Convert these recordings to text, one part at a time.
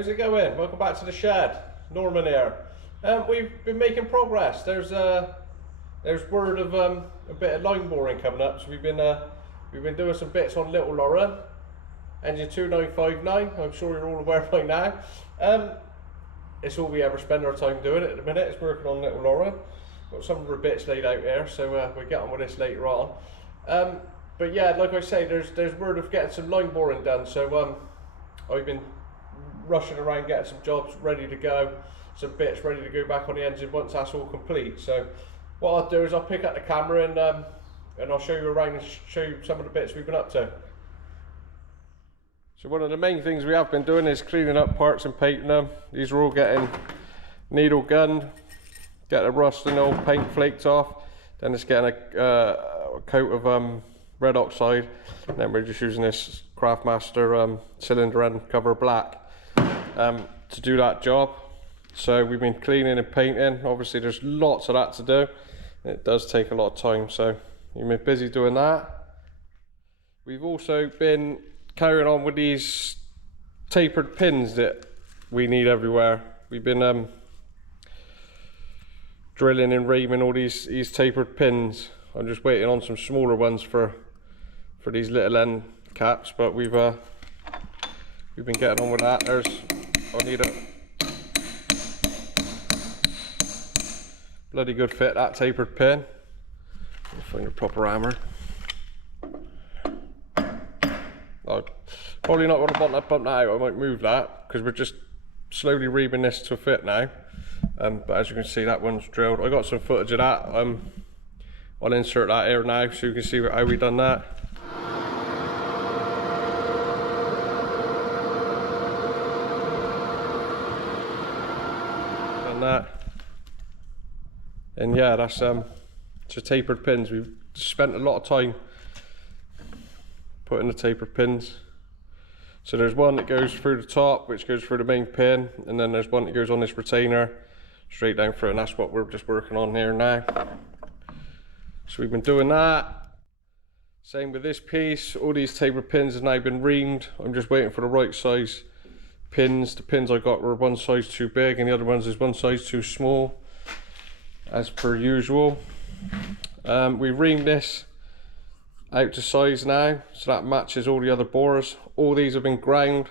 how's it going? Welcome back to the shed. Norman here. We've been making progress. There's word of a bit of line boring coming up, so we've been doing some bits on Little Lauren, engine 2959. I'm sure you're all aware by now. It's all we ever spend our time doing at the minute. It's working on Little Lauren. Got some of her bits laid out here, so we'll get on with this later on. But yeah, like I say, there's word of getting some line boring done. So I've been rushing around getting some jobs ready to go, some bits ready to go back on the engine once that's all complete. So what I'll do is I'll pick up the camera and I'll show you around and show you some of the bits we've been up to. So one of the main things we have been doing is cleaning up parts and painting them. These are all getting needle gunned, get the rust and old paint flaked off. Then it's getting a coat of red oxide, and then we're just using this Craftmaster cylinder end cover black to do that job. So we've been cleaning and painting. Obviously there's lots of that to do. It does take a lot of time, so we've been busy doing that. We've also been carrying on with these tapered pins that we need everywhere. We've been drilling and reaming all these tapered pins. I'm just waiting on some smaller ones for these little end caps, but we've been getting on with that. I need a bloody good fit, that tapered pin. I'll find a proper hammer. I'm probably not going to bump that out. I might move that because we're just slowly reaming this to fit now. But as you can see, that one's drilled. I got some footage of that. I'll insert that here now so you can see how we done that. Done that. And yeah, that's it's tapered pins. We've spent a lot of time putting the tapered pins. So there's one that goes through the top, which goes through the main pin, and then there's one that goes on this retainer straight down through, and that's what we're just working on here now. So we've been doing that. Same with this piece. All these tapered pins have now been reamed. I'm just waiting for the right size pins. The pins I got were one size too big, and the other ones is one size too small, as per usual. We reamed this out to size now, so that matches all the other bores. All these have been ground,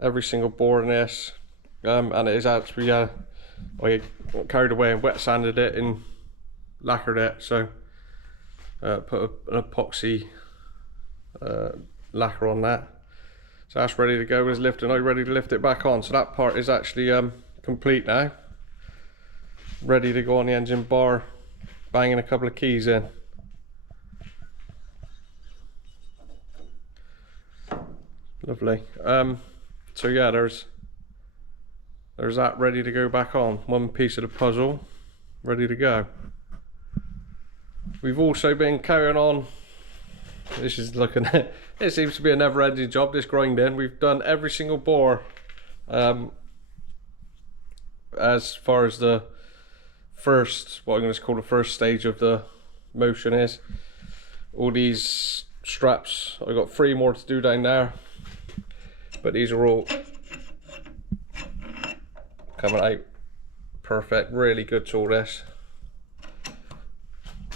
every single bore in this, and it is actually I carried away and wet sanded it and lacquered it. So put an epoxy lacquer on that, so that's ready to go. It's lifting, I'm ready to lift it back on. So that part is actually complete now, ready to go on the engine bar, banging a couple of keys in. Lovely. So yeah, there's that ready to go back on. One piece of the puzzle ready to go. We've also been carrying on. This is looking at, it seems to be a never-ending job, this grinding. We've done every single bore as far as the first, what I'm going to call the first stage of the motion is. All these straps, I've got 3 more to do down there, but these are all coming out perfect, really good to all this.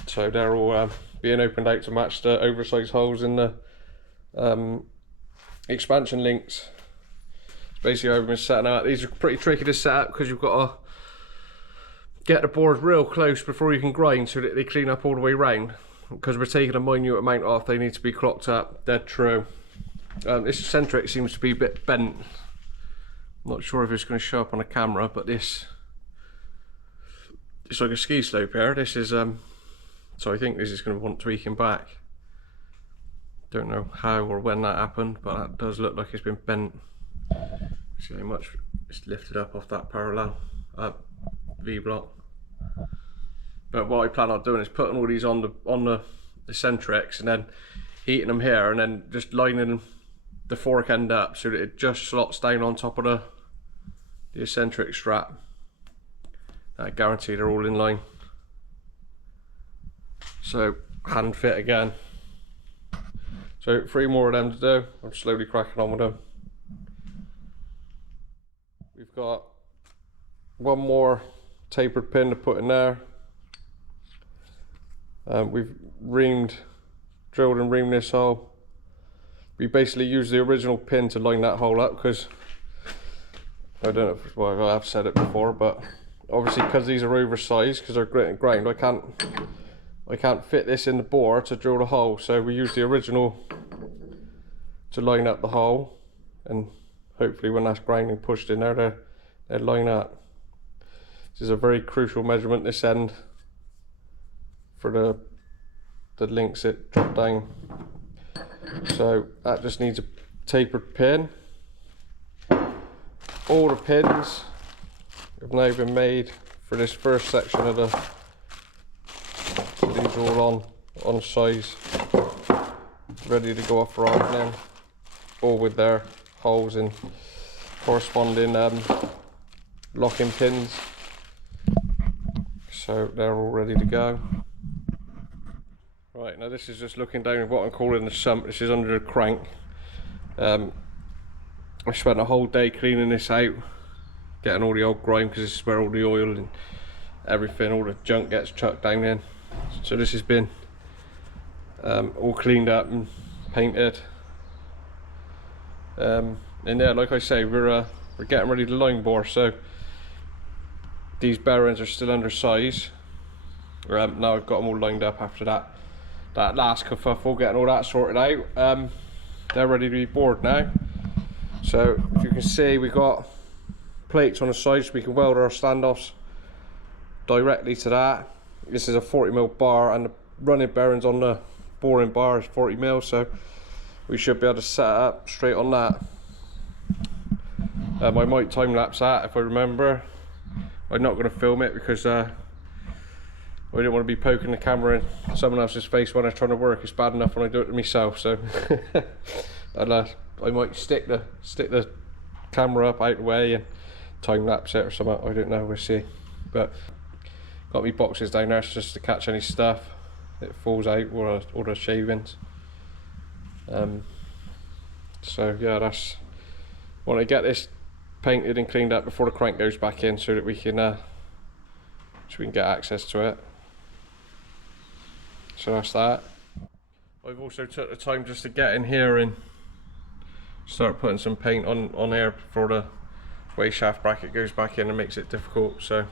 So they're all being opened out to match the oversized holes in the expansion links. It's basically how we've been setting out. These are pretty tricky to set up because you've got to get the boards real close before you can grind so that they clean up all the way round. Because we're taking a minute amount off, they need to be clocked up dead true. This eccentric seems to be a bit bent. I'm not sure if it's going to show up on the camera, but it's like a ski slope here. This is so I think this is going to want tweaking back. Don't know how or when that happened, but that does look like it's been bent. See how much it's lifted up off that parallel V-block. But what I plan on doing is putting all these on the eccentrics and then heating them here, and then just lining the fork end up so that it just slots down on top of the eccentric strap. I guarantee they're all in line. So hand fit again. So 3 more of them to do. I'm slowly cracking on with them. We've got one more tapered pin to put in there. We've drilled and reamed this hole. We basically used the original pin to line that hole up because I don't know if, well, I've said it before, but obviously because these are oversized, because they're grit and ground, I can't fit this in the bore to drill the hole, so we used the original to line up the hole, and hopefully when that's ground and pushed in there, they'll line up. This is a very crucial measurement, this end, for the links that drop down. So that just needs a tapered pin. All the pins have now been made for this first section of the, so these are all on size, ready to go off for ironing, all with their holes and corresponding locking pins. So they're all ready to go. Right, now this is just looking down at what I'm calling the sump. This is under the crank. I spent a whole day cleaning this out, getting all the old grime, because this is where all the oil and everything, all the junk gets chucked down in. So this has been all cleaned up and painted. And yeah, like I say, we're getting ready to line bore. So these bearings are still undersized. Now I've got them all lined up after that last kerfuffle, getting all that sorted out. They're ready to be bored now. So if you can see, we've got plates on the side so we can weld our standoffs directly to that. This is a 40mm bar, and the running bearings on the boring bar is 40mm, so we should be able to set it up straight on that. I might time lapse that if I remember. I'm not going to film it because I don't want to be poking the camera in someone else's face when I'm trying to work. It's bad enough when I do it to myself, so and, I might stick the camera up out the way and time lapse it or something. I don't know, we'll see. But got me boxes down there just to catch any stuff that falls out, or the shavings. So yeah, that's, want to get this painted and cleaned up before the crank goes back in, so that we can get access to it. So that's that. I've also took the time just to get in here and start putting some paint on there before the waste shaft bracket goes back in and makes it difficult. So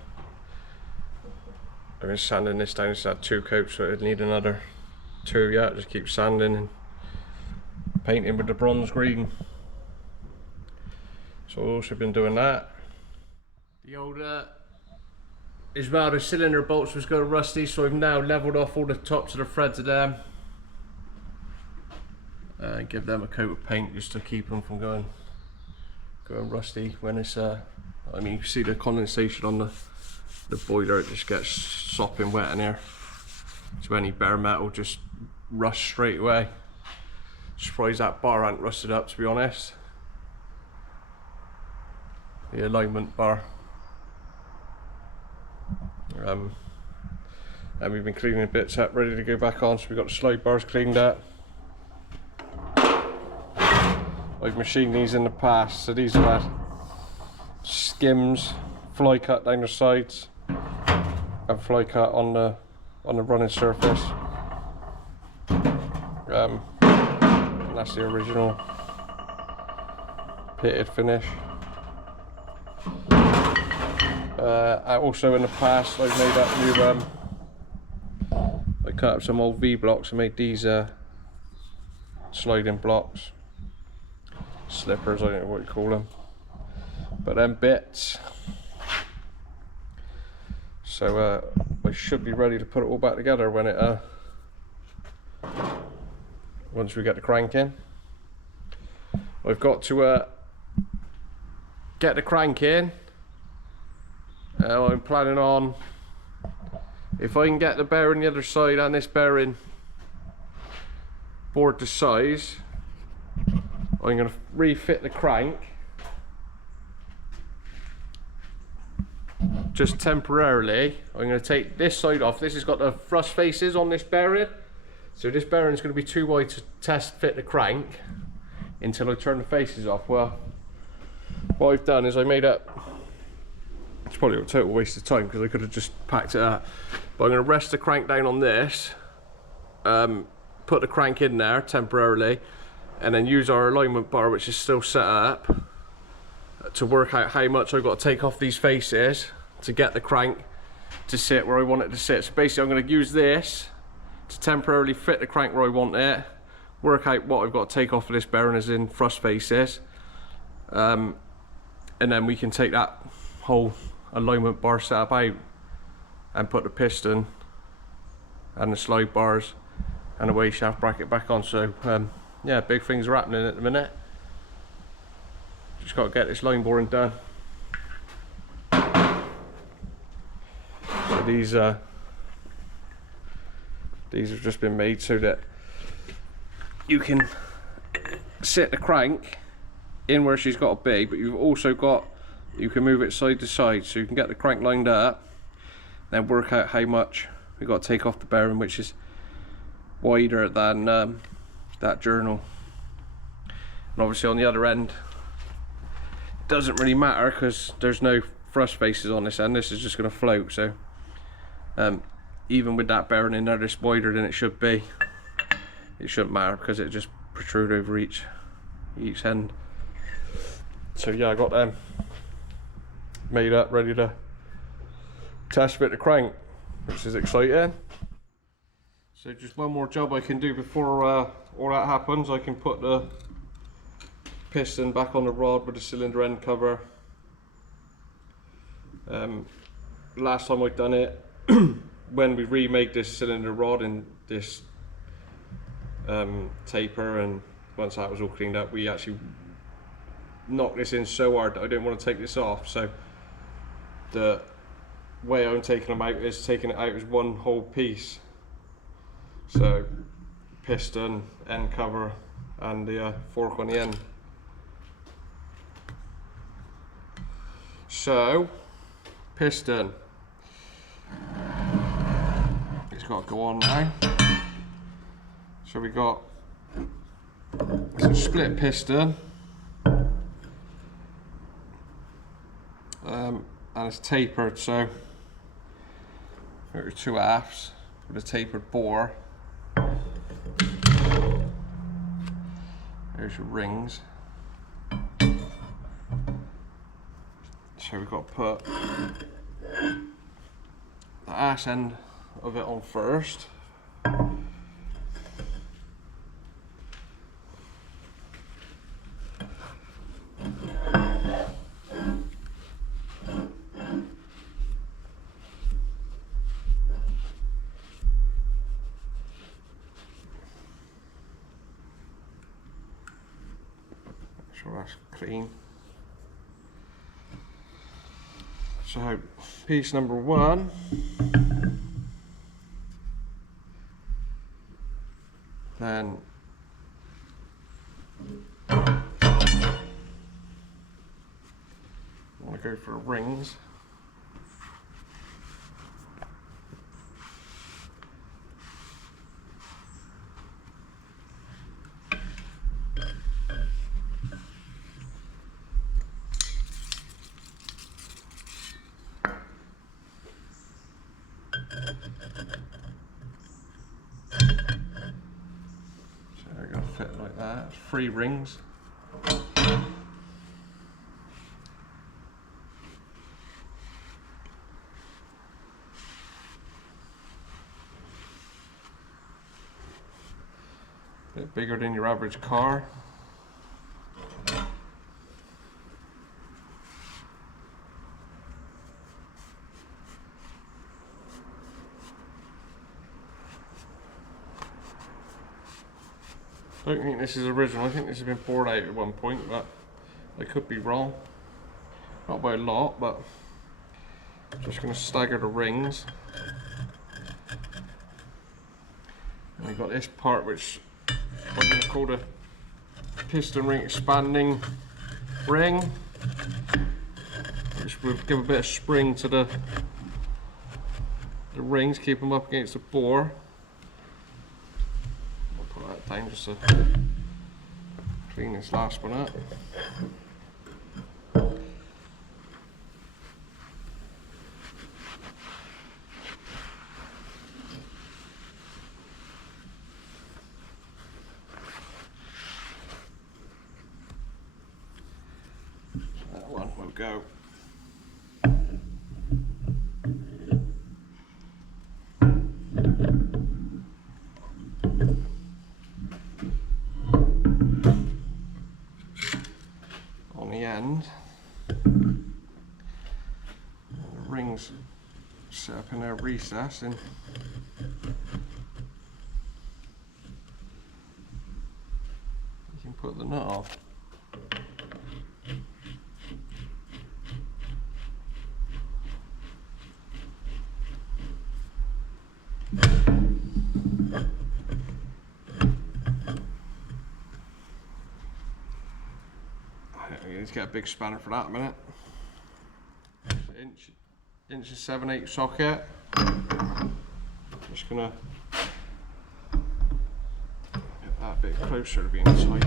I'm just sanding this down. It's had 2 coats, so it'd need another 2 yet. Just keep sanding and painting with the bronze green. So I've also been doing that. The old the cylinder bolts was going rusty, so I've now levelled off all the tops of the threads of them. Give them a coat of paint just to keep them from going rusty when it's I mean, you can see the condensation on the boiler, it just gets sopping wet in here, so any bare metal just rusts straight away. Surprised that bar ain't rusted up, to be honest, the alignment bar. And we've been cleaning bits up ready to go back on, so we've got the slide bars cleaned up. I've machined these in the past, so these have had skims, fly cut down the sides, and fly cut on the running surface. And that's the original pitted finish. Also in the past, I've made up new. I cut up some old V blocks and made these sliding blocks. Slippers, I don't know what you call them, but them bits. So I should be ready to put it all back together when it once we get the crank in. I've got to get the crank in. I'm planning on, if I can get the bearing the other side and this bearing bored to size, I'm going to refit the crank just temporarily. I'm going to take this side off. This has got the thrust faces on this bearing, so this bearing is going to be too wide to test fit the crank until I turn the faces off. Well, what I've done is I made up, it's probably a total waste of time because I could have just packed it up, but I'm going to rest the crank down on this, put the crank in there temporarily, and then use our alignment bar, which is still set up, to work out how much I've got to take off these faces to get the crank to sit where I want it to sit. So basically I'm going to use this to temporarily fit the crank where I want it, work out what I've got to take off of this bearing as in thrust faces, and then we can take that whole alignment bar setup out and put the piston and the slide bars and the way shaft bracket back on. So yeah, big things are happening at the minute. Just got to get this line boring done. So these have just been made so that you can sit the crank in where she's got to be, but you've also got, you can move it side to side, so you can get the crank lined up, then work out how much we've got to take off the bearing, which is wider than that journal. And obviously on the other end, it doesn't really matter because there's no thrust faces on this end, this is just going to float. So even with that bearing in there that's wider than it should be, it shouldn't matter because it just protrude over each end. So yeah, I got them made up, ready to test fit the crank, which is exciting. So just one more job I can do before all that happens. I can put the piston back on the rod with the cylinder end cover. Last time I'd done it, when we remade this cylinder rod in this taper, and once that was all cleaned up, we actually knocked this in so hard that I didn't want to take this off. So the way I'm taking them out is taking it out as one whole piece. So piston, end cover, and the fork on the end. So piston, it's got to go on now. So we got, it's a split piston, and it's tapered, so there are 2 halves with a tapered bore. There's your rings. So we've got to put the ash end of it on first. Sure that's clean. So piece number 1, then I want to go for rings. Fit like that, 3 rings. Bit bigger than your average car. I don't think this is original. I think this has been poured out at one point, but I could be wrong. Not by a lot, but I'm just going to stagger the rings. And we've got this part which I'm going to call the piston ring expanding ring, which will give a bit of spring to the rings, keep them up against the bore. Time just to clean this last one up. we go. On the end, the rings set up in their recess, and you can put the nut on. Let's get a big spanner for that in a minute. Inch and 7/8 socket. Just gonna get that a bit closer to being tight.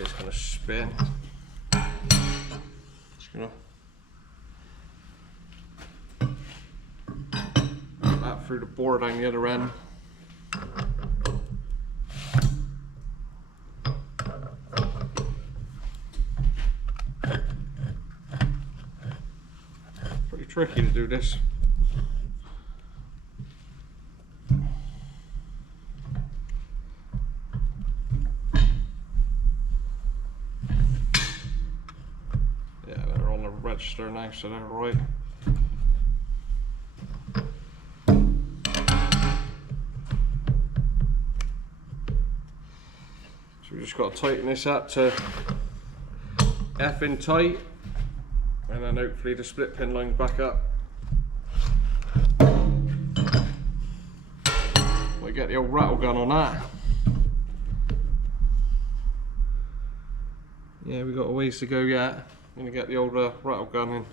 It's going to spin. Just going to put that through the board on the other end. Pretty tricky to do this. Register now, so they're right. So we just got to tighten this up to effing tight, and then hopefully the split pin lines back up. Might get the old rattle gun on that. Yeah, we got a ways to go yet. I'm going to get the old rattle gun in.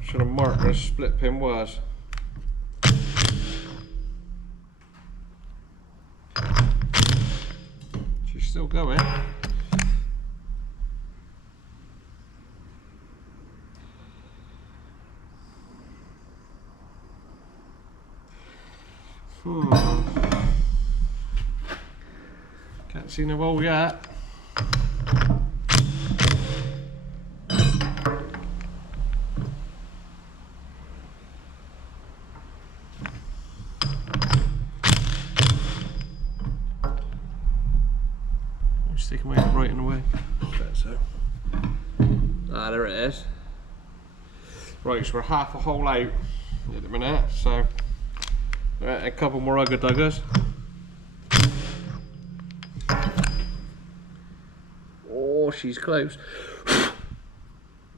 Should have marked where the split pin was. She's still going. Can't see no hole yet. I'm sticking my head right in the way. So. Ah, there it is. Right, so we're half a hole out at the minute, so a couple more ugger-duggers. Oh, she's close.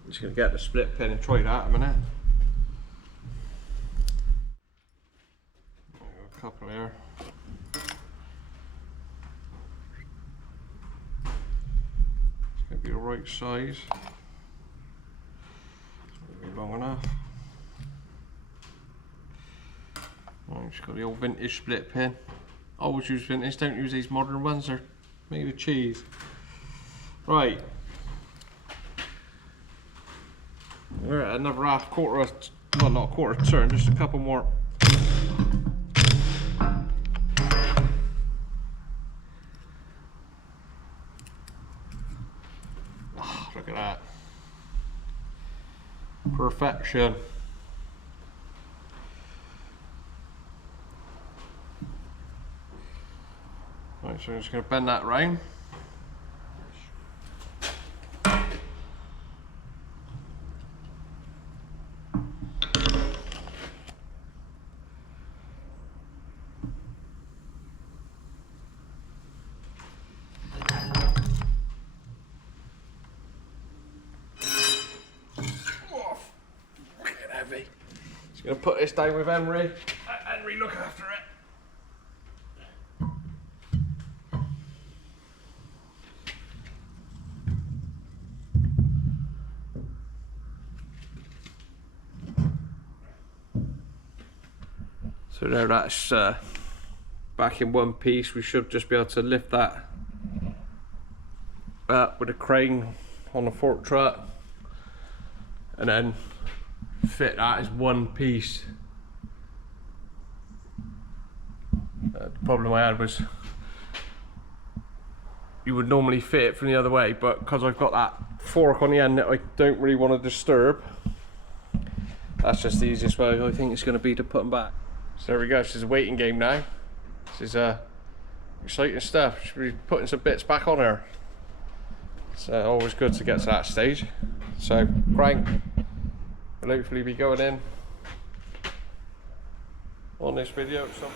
Just gonna get the split pin and try that in a minute. A couple here. It's gonna be the right size. It's gonna be long enough. Oh, just got the old vintage split pin. Always use vintage, don't use these modern ones, they're made of cheese. Right. We're at another half quarter, well, not a quarter turn, just a couple more. Oh, look at that. Perfection. Right, so I'm just going to bend that round. Just going to put this down with Henry. Henry, look after it. So there, that's back in one piece. We should just be able to lift that up with a crane on the fork truck and then fit that as one piece. The problem I had was you would normally fit it from the other way, but because I've got that fork on the end that I don't really want to disturb, that's just the easiest way I think it's going to be to put them back. So there we go, this is a waiting game now. This is exciting stuff. Should be putting some bits back on her. It's always good to get to that stage. So crank will hopefully be going in on this video at some point.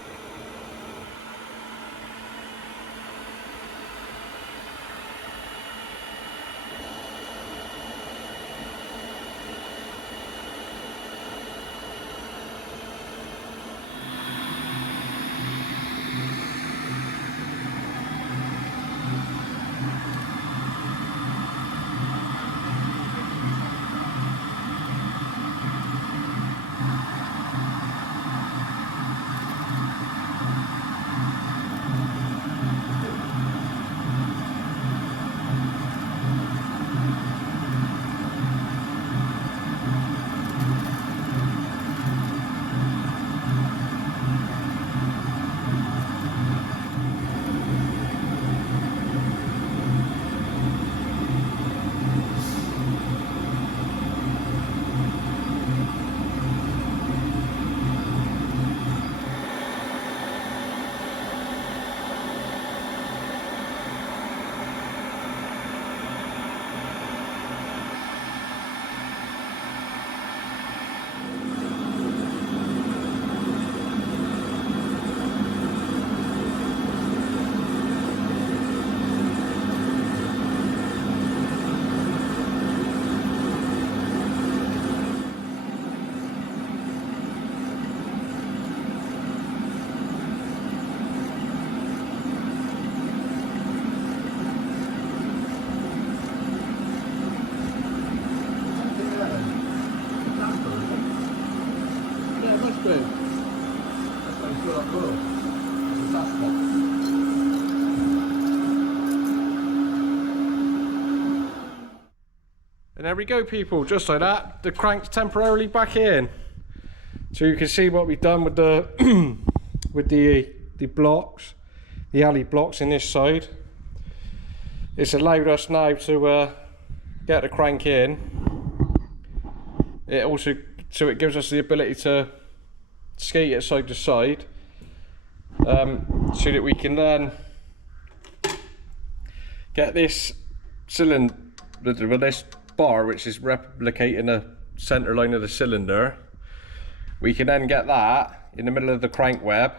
And there we go, people, just like that, the crank's temporarily back in. So you can see what we've done with the with the blocks, the alley blocks in this side. It's allowed us now to get the crank in. It also, so it gives us the ability to skate it side to side, so that we can then get this cylinder, this bar, which is replicating the center line of the cylinder. We can then get that in the middle of the crank web,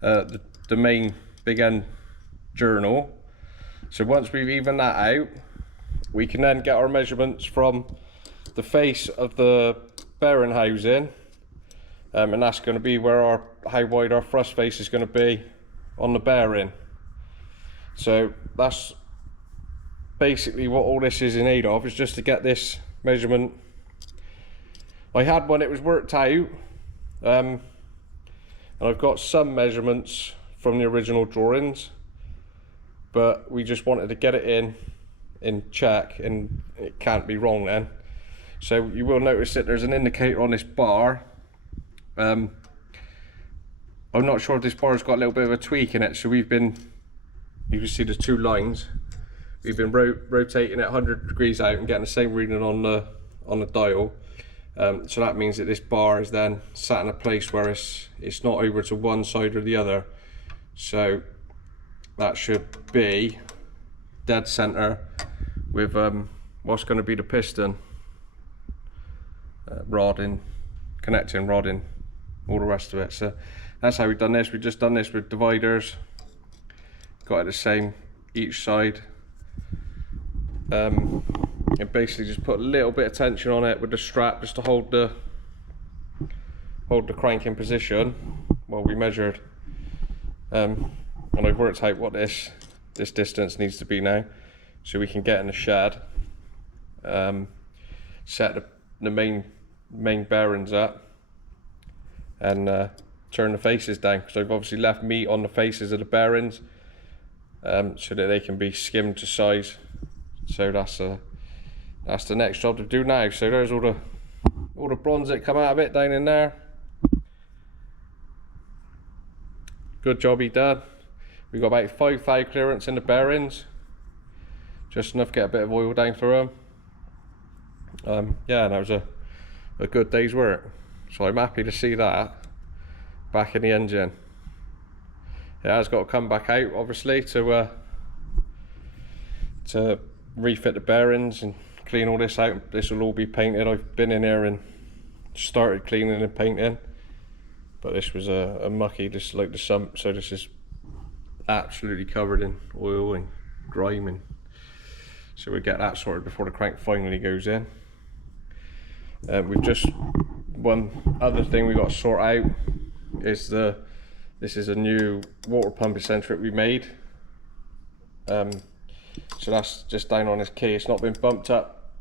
the main big end journal. So once we've evened that out, we can then get our measurements from the face of the bearing housing, and that's going to be where how wide our thrust face is going to be on the bearing. So that's basically what all this is in aid of, is just to get this measurement. I had one, it was worked out, and I've got some measurements from the original drawings, but we just wanted to get it in check, and it can't be wrong then. So you will notice that there's an indicator on this bar. I'm not sure if this bar's got a little bit of a tweak in it, so we've been, you can see the two lines, we've been rotating it 100 degrees out and getting the same reading on the dial. So that means that this bar is then sat in a place where it's not over to one side or the other. So that should be dead center with what's going to be the piston rodding, connecting rodding, all the rest of it. So that's how we've done this. We've just done this with dividers, got it the same each side, and basically just put a little bit of tension on it with the strap just to hold the crank in position while we measured, and I've worked out what this distance needs to be now, so we can get in the shed, set the main bearings up, and turn the faces down, because I've obviously left meat on the faces of the bearings so that they can be skimmed to size. So that's the next job to do now. So there's all the bronze that come out of it down in there. Good job he done. We've got about 5 thou clearance in the bearings, just enough to get a bit of oil down through them. Yeah, and that was a good day's work. So I'm happy to see that back in the engine. It has got to come back out, obviously, to refit the bearings and clean all this out. This will all be painted. I've been in here and started cleaning and painting, but this was a mucky, just like the sump, so this is absolutely covered in oil and grime, and so we get that sorted before the crank finally goes in. We've just, one other thing we got to sort out is this is a new water pump eccentric we made. So that's just down on this key. It's not been bumped up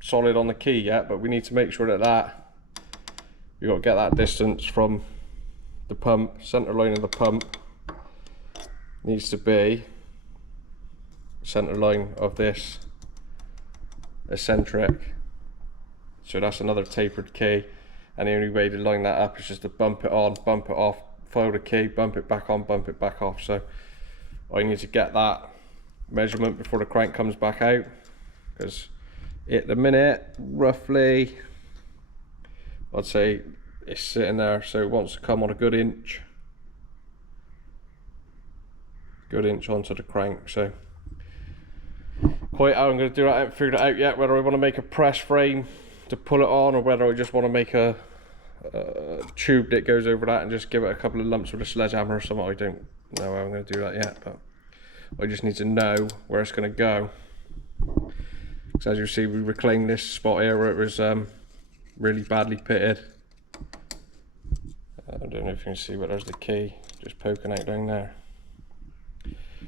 solid on the key yet, but we need to make sure that we've got to get that distance from the pump, center line of the pump needs to be center line of this eccentric. So that's another tapered key, and the only way to line that up is just to bump it on, bump it off, file the key, bump it back on, bump it back off. So I need to get that measurement before the crank comes back out, because at the minute, roughly, I'd say it's sitting there, so it wants to come on a good inch onto the crank. So quite how I'm going to do that, I haven't figured it out yet, whether I want to make a press frame to pull it on, or whether I just want to make a tube that goes over that and just give it a couple of lumps with a sledgehammer or something. I don't know how I'm going to do that yet, but I just need to know where it's going to go. Because as you see, we reclaimed this spot here where it was really badly pitted. I don't know if you can see, but there's the key just poking out down there.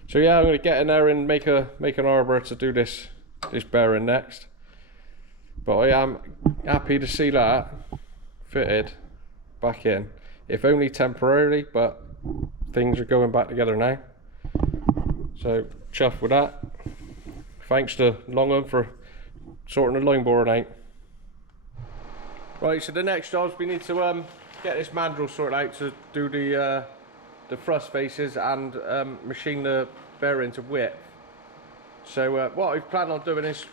So yeah, I'm going to get in there and make an arbor to do this bearing next. But I am happy to see that fitted back in, if only temporarily, but things are going back together now. So chuffed with that. Thanks to Longham for sorting the line boring out. Right, so the next job is we need to get this mandrel sorted out to do the thrust faces and machine the bearing to width. So what I've planned on doing is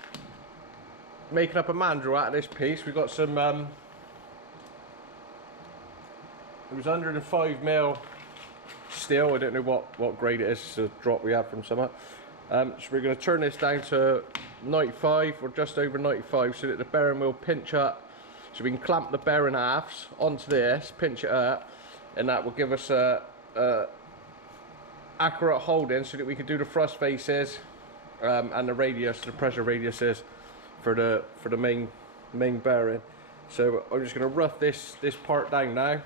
making up a mandrel out of this piece. We've got some it was 105mm steel. I don't know what grade it is. It's a drop we had from Sump. So we're going to turn this down to 95 or just over 95, so that the bearing will pinch up, so we can clamp the bearing halves onto this, pinch it up, and that will give us a accurate holding, so that we can do the thrust faces and the radius, the pressure radiuses for the main bearing. So I'm just going to rough this part down now.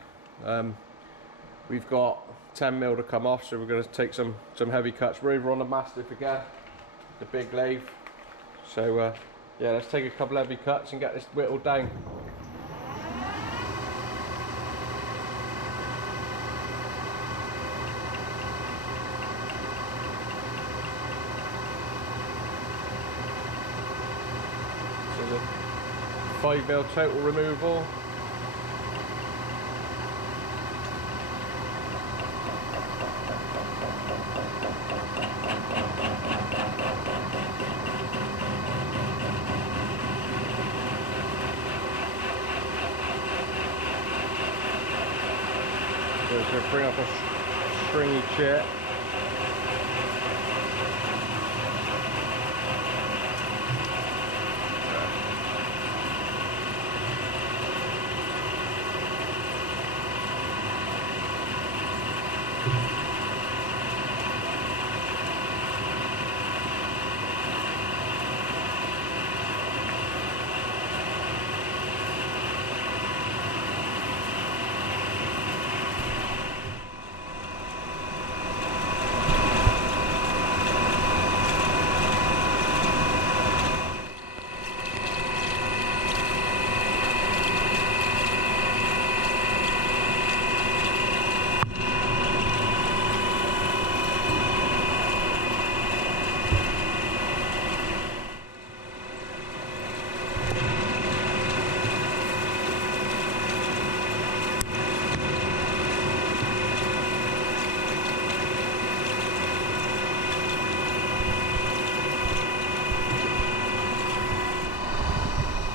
We've got 10mm to come off, so we're going to take some heavy cuts. We're over on the Mastiff again, the big lathe. So yeah, let's take a couple heavy cuts and get this whittled down. So there's a 5mm total removal. So it's going to bring up a stringy chip.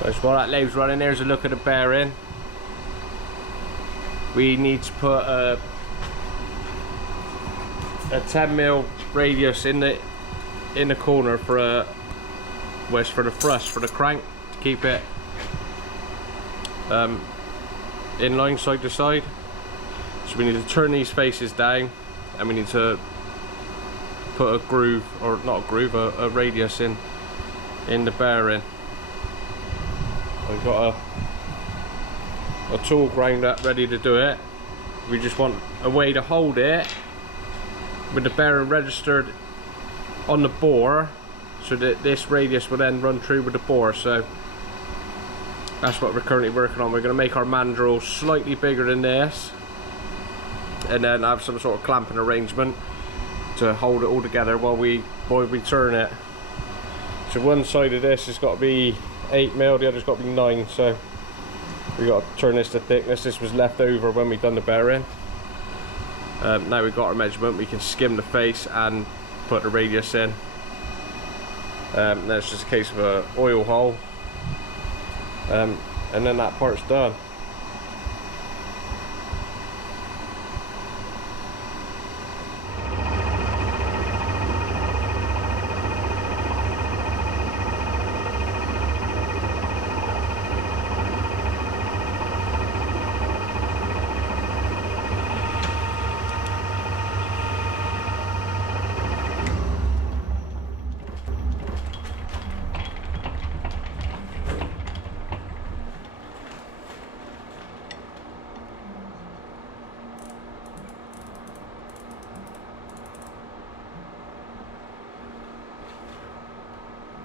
So while that lathes running, there's a look at the bearing. We need to put a 10mm radius in the corner for a for the thrust for the crank to keep it in line side to side. So we need to turn these faces down, and we need to put a groove, or not a groove, a radius in the bearing. I've got a tool ground up ready to do it. We just want a way to hold it with the bearing registered on the bore, so that this radius will then run through with the bore. So that's what we're currently working on. We're going to make our mandrel slightly bigger than this, and then have some sort of clamping arrangement to hold it all together while we turn it. So one side of this has got to be 8mm, the other's got to be 9, so we got to turn this to thickness. This was left over when we done the bearing. Now we've got our measurement, we can skim the face and put the radius in. Then it's just a case of an oil hole, and then that part's done.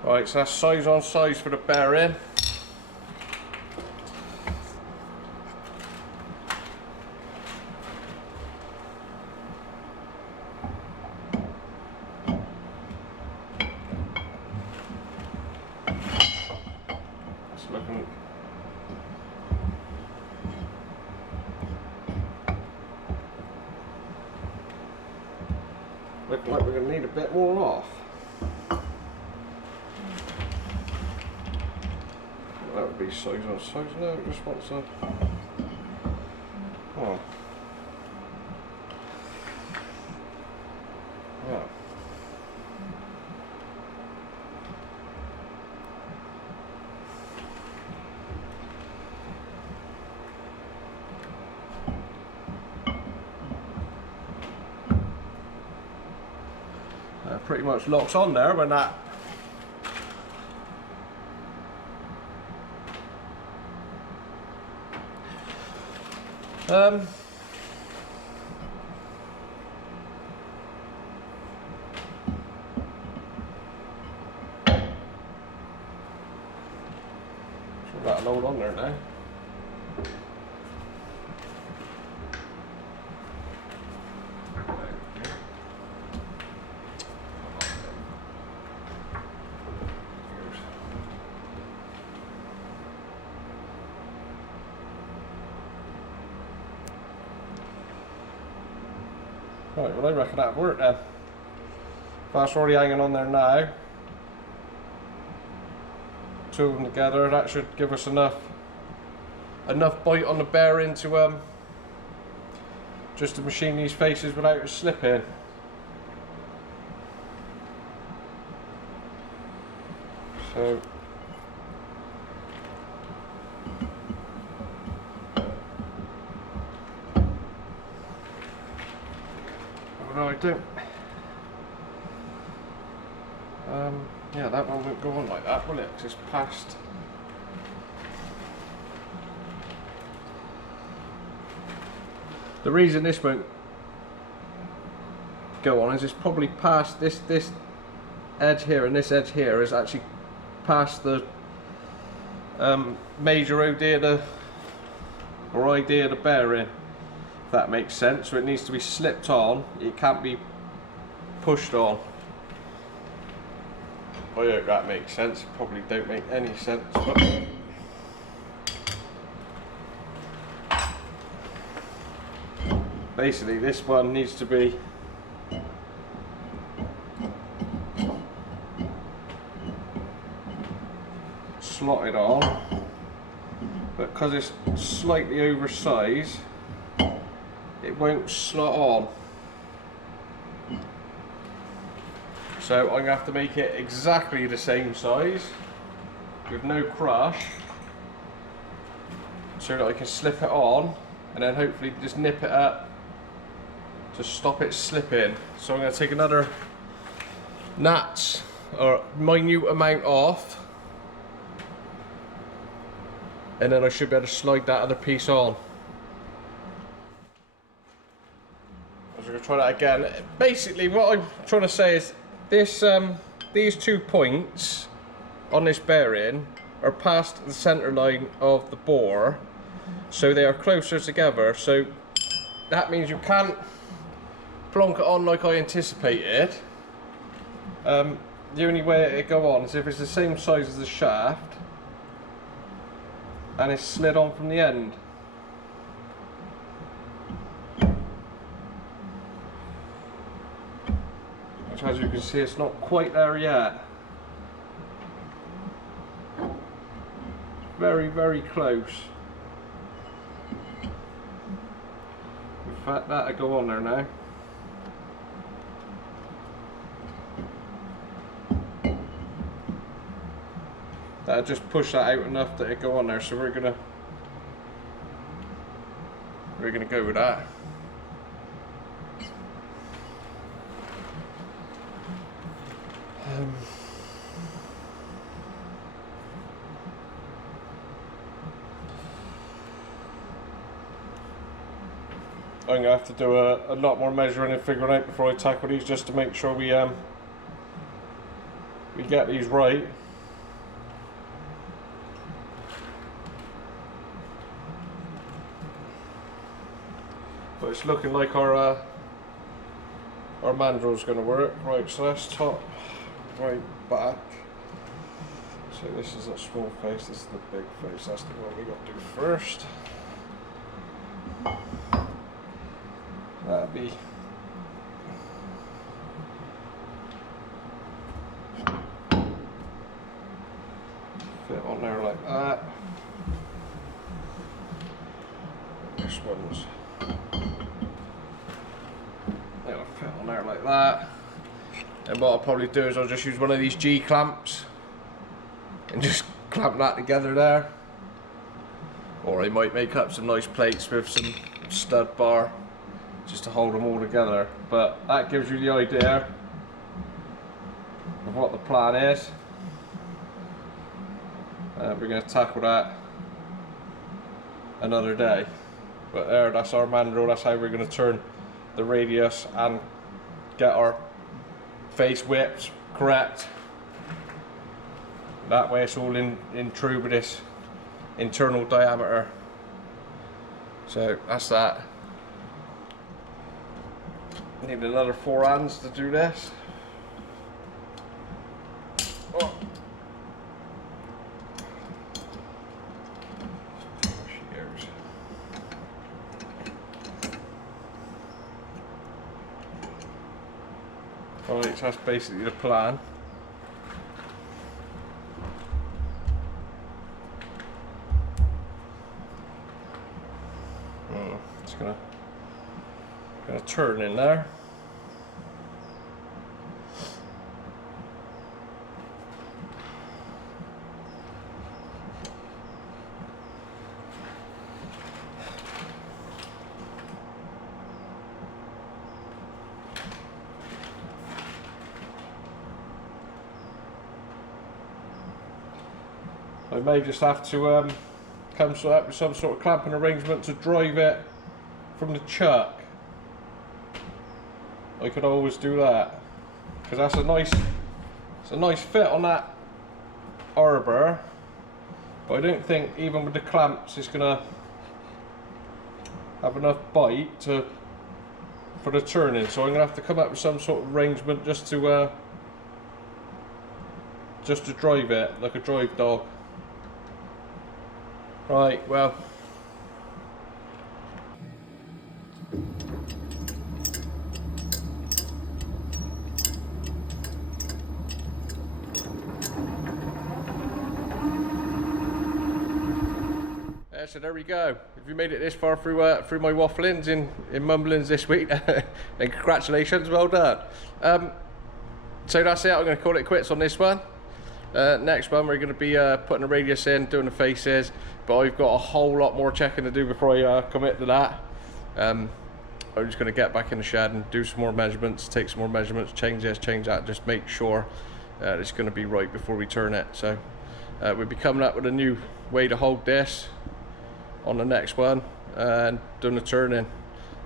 Right, so that's size on size for the bearing. It's looking like we're going to need a bit more off. That would be size on size. No, it just wants a. Oh. Yeah. Pretty much locks on there when that. So that'll hold on there now. Right, well I reckon that'd work then. That's already hanging on there now. Two of them together, that should give us enough bite on the bearing to just to machine these faces without it slipping. So no, I don't. Yeah, that one won't go on like that, will it? Because it's past. The reason this won't go on is it's probably past this edge here, and this edge here is actually past the major idea of the bearing. If that makes sense. So it needs to be slipped on. It can't be pushed on. I hope that makes sense. It probably don't make any sense, but basically this one needs to be slot it on, but because it's slightly oversized, it won't slot on. So I'm going to have to make it exactly the same size with no crush, so that I can slip it on and then hopefully just nip it up to stop it slipping. So I'm going to take another gnats or minute amount off, and then I should be able to slide that other piece on. So I'm going to try that again. Basically what I'm trying to say is this, these 2 points on this bearing are past the centre line of the bore, so they are closer together, so that means you can't plonk it on like I anticipated. The only way it go on is if it's the same size as the shaft and it's slid on from the end. Which, as you can see, it's not quite there yet. Very, very close. In fact, that'll go on there now. That'll just push that out enough that it go on there, so we're gonna go with that. I'm gonna have to do a lot more measuring and figuring out before I tackle these, just to make sure we get these right. But it's looking like our mandrel's going to work. Right, so that's top, right back. So this is a small face, this is the big face, that's the one we got to do first. That'd be fit on there like that. This one's, it'll fit on there like that. And what I'll probably do is I'll just use one of these G clamps and just clamp that together there. Or I might make up some nice plates with some stud bar just to hold them all together. But that gives you the idea of what the plan is. We're going to tackle that another day. But there, that's our mandrel. That's how we're going to turn the radius and get our face widths correct. That way it's all in true with this internal diameter. So that's that. Need another 4 hands to do this. Oh. Alright, so that's basically the plan. It's gonna turn in there. I may just have to come up with some sort of clamping arrangement to drive it from the chuck. I could always do that, because that's a nice fit on that arbor. But I don't think even with the clamps it's gonna have enough bite for the turning. So I'm gonna have to come up with some sort of arrangement just to drive it like a drive dog. Right, well, so there we go. If you made it this far through through my wafflings in mumblings this week, then congratulations, well done. So that's it, I'm going to call it quits on this one. Next one we're going to be putting the radius in, doing the faces, but I've got a whole lot more checking to do before I commit to that. I'm just going to get back in the shed and do some more measurements, take some more measurements, change this, change that, just make sure it's going to be right before we turn it. So we'll be coming up with a new way to hold this on the next one and doing the turning.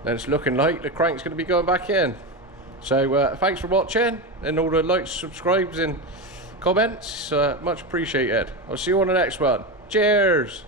Then it's looking like the crank's going to be going back in. So thanks for watching, and all the likes, subscribes and comments, much appreciated. I'll see you on the next one. Cheers.